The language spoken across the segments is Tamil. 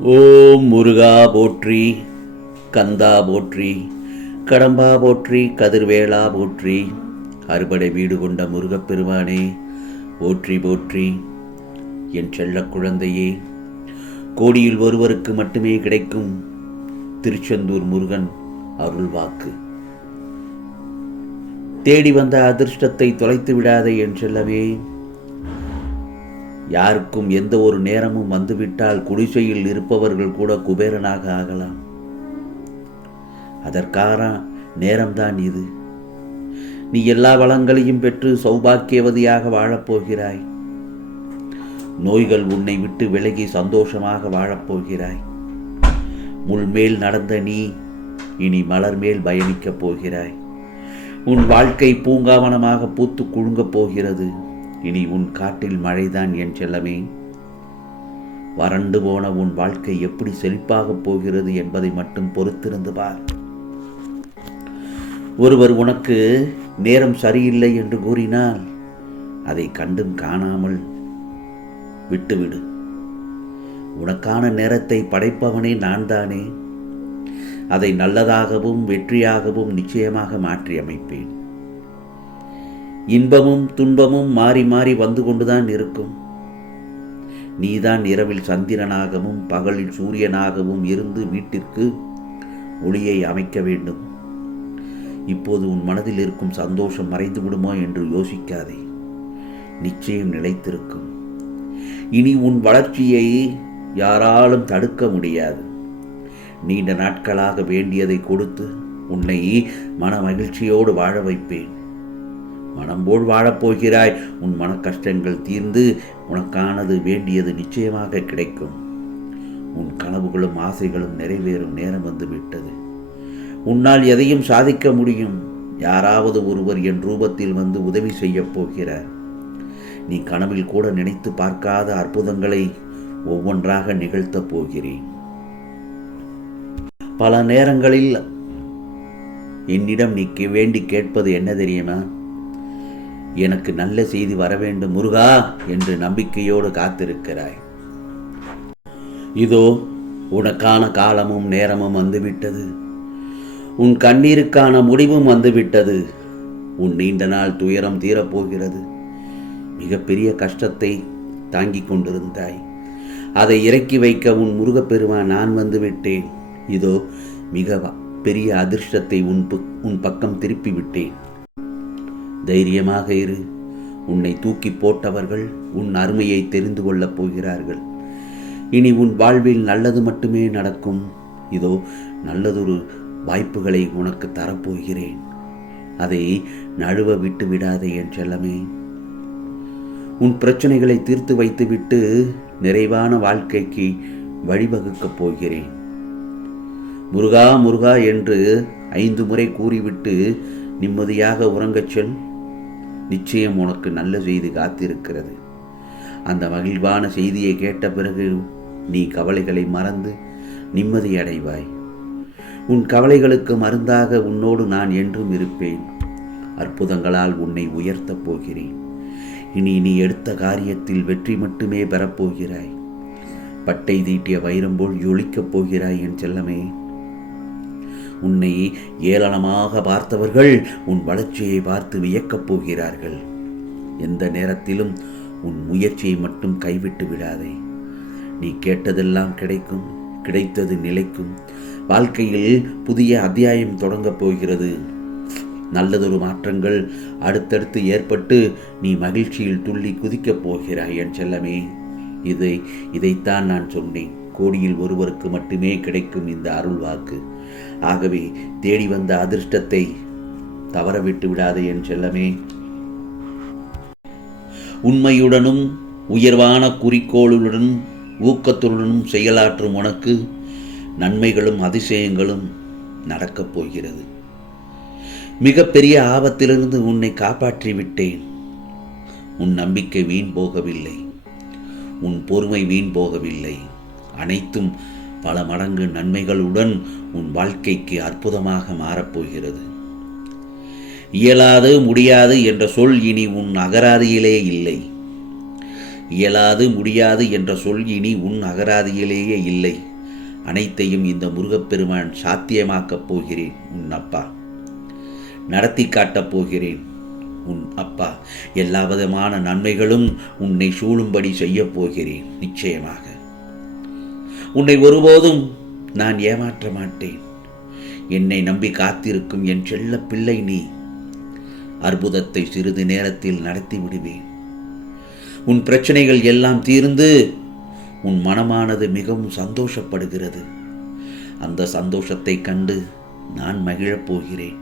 ஓம் முருகா போற்றி கந்தா போற்றி கடம்பா போற்றி கதிர்வேளா போற்றி அறுபடை வீடு கொண்ட முருகப்பெருமானே போற்றி போற்றி. என் செல்ல குழந்தையே கோடியில் ஒருவருக்கு மட்டுமே கிடைக்கும் திருச்செந்தூர் முருகன் அருள்வாக்கு. தேடி வந்த அதிர்ஷ்டத்தை தொலைத்து விடாதே என் செல்லவே யாருக்கும் எந்த ஒரு நேரமும் வந்துவிட்டால் குடிசையில் இருப்பவர்கள் கூட குபேரனாக ஆகலாம். அதற்கான நேரம்தான் இது. நீ எல்லா வளங்களையும் பெற்று சௌபாக்கியவதியாக வாழப்போகிறாய். நோய்கள் உன்னை விட்டு விலகி சந்தோஷமாக வாழப்போகிறாய். முள்மேல் நடந்த நீ இனி மலர் மேல் பயணிக்கப் போகிறாய். உன் வாழ்க்கை பூங்காவனமாக பூத்து குலுங்கப் போகிறது. இனி உன் காட்டில் மழைதான் என் செல்லமே. வறண்டு போன உன் வாழ்க்கை எப்படி செழிப்பாகப் போகிறது என்பதை மட்டும் பொறுத்திருந்து பார். ஒருவர் உனக்கு நேரம் சரியில்லை என்று கூறினால் அதை கண்டும் காணாமல் விட்டுவிடு. உனக்கான நேரத்தை படைப்பவனே நான் தானே அதை நல்லதாகவும் வெற்றியாகவும் நிச்சயமாக மாற்றி அமைப்பேன் இன்பமும் துன்பமும் மாறி மாறி வந்து கொண்டுதான் இருக்கும். நீதான் இரவில் சந்திரனாகவும் பகலில் சூரியனாகவும் இருந்து வீட்டிற்கு ஒளியை அமைக்க வேண்டும். இப்போது உன் மனதில் இருக்கும் சந்தோஷம் மறைந்து விடுமோ என்று யோசிக்காதே. நிச்சயம் நிலைத்திருக்கும். இனி உன் வளர்ச்சியை யாராலும் தடுக்க முடியாது. நீண்ட நாட்களாக வேண்டியதை கொடுத்து உன்னை மன மகிழ்ச்சியோடு வாழ வைப்பேன். மனம் போல் வாழப்போகிறாய். உன் மன கஷ்டங்கள் தீர்ந்து உனக்கானது வேண்டியது நிச்சயமாக கிடைக்கும். உன் கனவுகளும் ஆசைகளும் நிறைவேறும் நேரம் வந்து விட்டது. உன்னால் எதையும் சாதிக்க முடியும். யாராவது ஒருவர் என் ரூபத்தில் வந்து உதவி செய்யப் போகிறார். நீ கனவில் கூட நினைத்து பார்க்காத அற்புதங்களை ஒவ்வொன்றாக நிகழ்த்தப் போகிறேன். பல நேரங்களில் என்னிடம் நீ வேண்டி கேட்பது என்ன தெரியுமா? எனக்கு நல்ல செய்தி வர வேண்டும் முருகா என்று நம்பிக்கையோடு காத்திருக்கிறாய். இதோ உனக்கான காலமும் நேரமும் வந்துவிட்டது. உன் கண்ணீருக்கான முடிவும் வந்துவிட்டது. உன் நீண்ட நாள் துயரம் தீரப்போகிறது. மிகப்பெரிய கஷ்டத்தை தாங்கிக் கொண்டிருந்தாய். அதை இறக்கி வைக்க உன் முருகப்பெருமான் நான் வந்து விட்டேன் இதோ மிக வ- பெரிய அதிர்ஷ்டத்தை உன் உன் பக்கம் திருப்பி விட்டேன். தைரியமாக இரு. உன்னை தூக்கி போட்டவர்கள் உன் அருமையை தெரிந்து கொள்ளப் போகிறார்கள். இனி உன் வாழ்வில் நல்லது மட்டுமே நடக்கும். இதோ நல்லதொரு வாய்ப்புகளை உனக்கு தரப்போகிறேன். அதை நழுவ விட்டு விடாதே என் செல்லமே. உன் பிரச்சனைகளை தீர்த்து வைத்துவிட்டு நிறைவான வாழ்க்கைக்கு வழிவகுக்கப் போகிறேன். முருகா முருகா என்று ஐந்து முறை கூறிவிட்டு நிம்மதியாக உறங்கச் செல். நிச்சயம் உனக்கு நல்ல செய்தி காத்திருக்கிறது. அந்த மகிழ்வான செய்தியை கேட்ட பிறகு நீ கவலைகளை மறந்து நிம்மதி அடைவாய். உன் கவலைகளுக்கு மருந்தாக உன்னோடு நான் என்றும் இருப்பேன். அற்புதங்களால் உன்னை உயர்த்தப் போகிறேன். இனி நீ எடுத்த காரியத்தில் வெற்றி மட்டுமே பெறப்போகிறாய் பட்டை தீட்டிய வைரம் போல் ஜொலிக்கப் போகிறாய் என் செல்லமே. உன்னை ஏளனமாக பார்த்தவர்கள் உன் வளர்ச்சியை பார்த்து வியக்கப் போகிறார்கள். எந்த நேரத்திலும் உன் முயற்சியை மட்டும் கைவிட்டு விடாதே. நீ கேட்டதெல்லாம் கிடைக்கும் கிடைத்தது நிலைக்கும். வாழ்க்கையில் புதிய அத்தியாயம் தொடங்கப் போகிறது. நல்லதொரு மாற்றங்கள் அடுத்தடுத்து ஏற்பட்டு நீ மகிழ்ச்சியில் துள்ளி குதிக்கப் போகிறாய் என் செல்லமே. இதை இதைத்தான் நான் சொன்னேன். கோடியில் ஒருவருக்கு மட்டுமே கிடைக்கும் இந்த அருள் வாக்கு ஆகவே தேடி வந்த அதிர்ஷ்டத்தை தவற விட்டு விடாதே என் செல்லமே. உண்மையுடனும் உயர்வான குறிக்கோளுடனும் ஊக்கத்துடனும் செயலாற்றும் உனக்கு நன்மைகளும் அதிசயங்களும் நடக்கப் போகிறது. மிகப்பெரிய ஆபத்திலிருந்து உன்னை காப்பாற்றி விட்டேன் உன் நம்பிக்கை வீண் போகவில்லை. உன் பொறுமை வீண் போகவில்லை. அனைத்தும் பல மடங்கு நன்மைகளுடன் உன் வாழ்க்கைக்கு அற்புதமாக மாறப்போகிறது. இயலாது முடியாது என்ற சொல் இனி உன் அகராதியிலே இல்லை. இயலாது முடியாது என்ற சொல் இனி உன் அகராதியிலேயே இல்லை. அனைத்தையும் இந்த முருகப்பெருமான் சாத்தியமாக்கப் போகிறேன் உன் அப்பா. நடத்தி காட்டப் போகிறேன் உன் அப்பா. எல்லா விதமான நன்மைகளும் உன்னை சூழும்படி செய்யப் போகிறேன் நிச்சயமாக. உன்னை ஒருபோதும் நான் ஏமாற்ற மாட்டேன். என்னை நம்பி காத்திருக்கும் என் செல்ல பிள்ளை நீ. அற்புதத்தை சிறிது நேரத்தில் நடத்தி விடுவேன். உன் பிரச்சனைகள் எல்லாம் தீர்ந்து உன் மனமானது மிகவும் சந்தோஷப்படுகிறது. அந்த சந்தோஷத்தை கண்டு நான் மகிழப் போகிறேன்.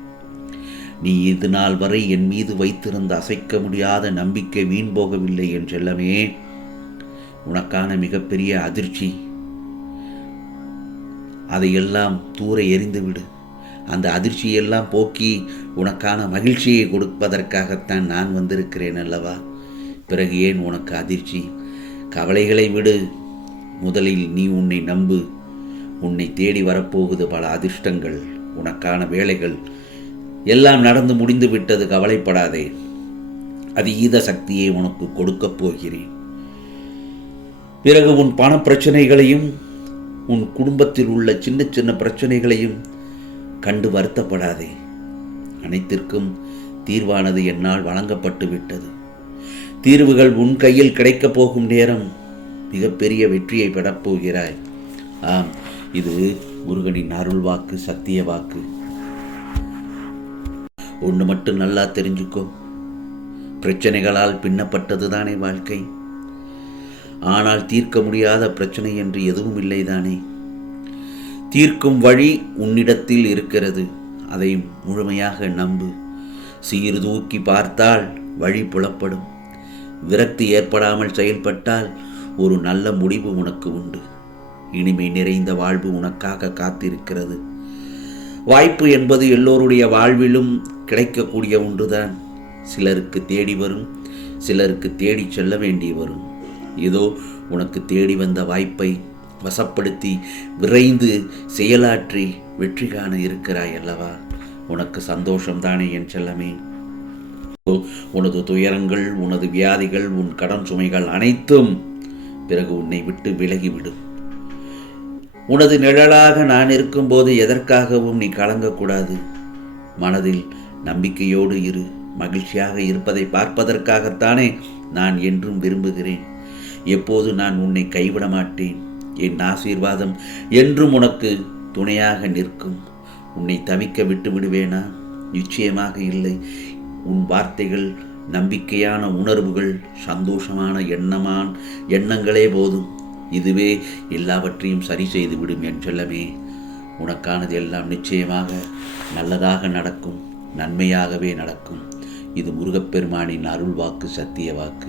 நீ இது நாள் வரை என் மீது வைத்திருந்த அசைக்க முடியாத நம்பிக்கை வீண் போகவில்லை என் செல்லமே. உனக்கான மிகப்பெரிய அதிர்ச்சி அதையெல்லாம் தூர எறிந்துவிடு அந்த அதிர்ச்சியெல்லாம் போக்கி உனக்கான மகிழ்ச்சியை கொடுப்பதற்காகத்தான் நான் வந்திருக்கிறேன் அல்லவா? பிறகு ஏன் உனக்கு அதிர்ச்சி? கவலைகளை விடு. முதலில் நீ உன்னை நம்பு. உன்னை தேடி வரப்போகுது பல அதிர்ஷ்டங்கள் உனக்கான வேலைகள். எல்லாம் நடந்து முடிந்து விட்டது கவலைப்படாதே. அதீத சக்தியை உனக்கு கொடுக்கப் போகிறேன். பிறகு உன் பண பிரச்சனைகளையும் உன் குடும்பத்தில் உள்ள சின்ன சின்ன பிரச்சனைகளையும் கண்டு வருத்தப்படாதே. அனைத்திற்கும் தீர்வானது என்னால் வழங்கப்பட்டு விட்டது. தீர்வுகள் உன் கையில் கிடைக்கப் போகும் நேரம் மிகப்பெரிய வெற்றியை பெறப்போகிறாய் ஆம் இது முருகனின் அருள் வாக்கு சத்திய வாக்கு. ஒன்று மட்டும் நல்லா தெரிஞ்சுக்கோ. பிரச்சனைகளால் பின்னப்பட்டது தானே வாழ்க்கை. ஆனால் தீர்க்க முடியாத பிரச்சனை என்று எதுவும் இல்லைதானே? தீர்க்கும் வழி உன்னிடத்தில் இருக்கிறது. அதை முழுமையாக நம்பு. சீர்தூக்கி பார்த்தால் வழி புலப்படும். விரக்தி ஏற்படாமல் செயல்பட்டால் ஒரு நல்ல முடிவு உனக்கு உண்டு. இனிமை நிறைந்த வாழ்வு உனக்காக காத்திருக்கிறது. வாய்ப்பு என்பது எல்லோருடைய வாழ்விலும் கிடைக்கக்கூடிய ஒன்றுதான். சிலருக்கு தேடி வரும் சிலருக்கு தேடி செல்ல வேண்டி வரும். ஏதோ உனக்கு தேடி வந்த வாய்ப்பை வசப்படுத்தி விரைந்து செயலாற்றி வெற்றி காண இருக்கிறாய் அல்லவா? உனக்கு சந்தோஷம்தானே என் செல்லமே. உனது துயரங்கள் உனது வியாதிகள் உன் கடன் சுமைகள் அனைத்தும் பிறகு உன்னை விட்டு விலகிவிடும். உனது நிழலாக நான் இருக்கும்போது எதற்காகவும் நீ கலங்கக்கூடாது. மனதில் நம்பிக்கையோடு இரு மகிழ்ச்சியாக இருப்பதை பார்ப்பதற்காகத்தானே நான் என்றும் விரும்புகிறேன். எப்போது நான் உன்னை கைவிட மாட்டேன் என் ஆசீர்வாதம் என்றும் உனக்கு துணையாக நிற்கும். உன்னை தவிக்க விட்டு விடுவேனா? நிச்சயமாக இல்லை. உன் வார்த்தைகள் நம்பிக்கையான உணர்வுகள் சந்தோஷமான எண்ணமான் எண்ணங்களே போதும். இதுவே எல்லாவற்றையும் சரி செய்துவிடும் என் செல்லமே. உனக்கானது எல்லாம் நிச்சயமாக நல்லதாக நடக்கும் நன்மையாகவே நடக்கும். இது முருகப்பெருமானின் அருள் வாக்கு சத்திய வாக்கு.